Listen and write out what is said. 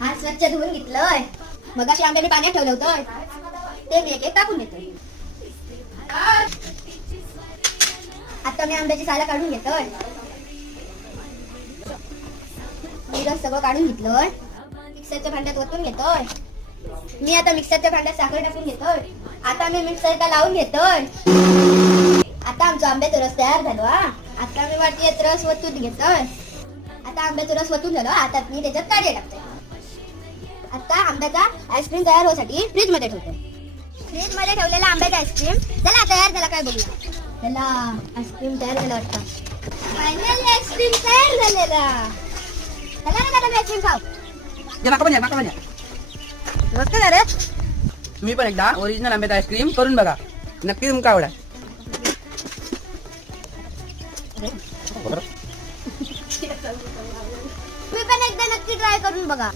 हा स्वच्छ धुवून घेतलंय मग अशी आंब्याने पाण्यात ठेवलं होतं ते मी एक एक टाकून घेतोय आता मी आंब्याची साला काढून घेतोय मी रस सगळं काढून घेतलोय मिक्सरच्या भांड्यात ओतून घेतोय मी आता मिक्सरच्या भांड्यात साखर टाकून घेतोय आता मी मिक्सरला लावून घेतोय आता आमचा आंब्याचा रस तयार झालो हा. आता मी वाटते रस वतून घेतोय आता आंब्याचा रस वतून झालो आता मी त्याच्यात काढे टाकतोय. आंब्याचा आईस्क्रीम तयार होण्यासाठी फ्रीजमध्ये ठेवतोय फ्रीजमध्ये ठेवलेला आंब्याचा आईस्क्रीम चला तयार झाला काय बघूया. चला आईस्क्रीम तयार झाला वाटतं. फायनली आईस्क्रीम तयार झालेला. चला ना दादा आईस्क्रीम खाऊ. जे माका पण या माका पण या. मस्त ना रे तुम्ही पण एकदा ओरिजिनल आंब्याचा आईस्क्रीम करून बघा. नक्की तुमका आवडा तुम्ही पण एकदा नक्की ट्राय करून बघा.